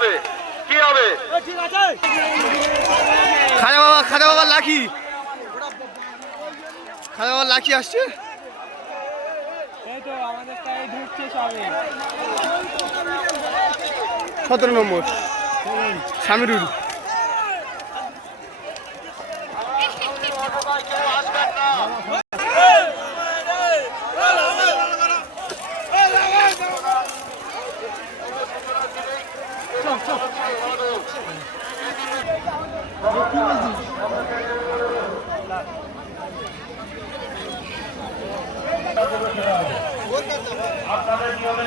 হবে কি হবে? খাজা বাবা লাকি, খাজা বাবা লাকি আসছে। এই তো আমাদের তাই ঢুকছে সবে। 17 নম্বর সামিরুল। আপনাদের নিয়মে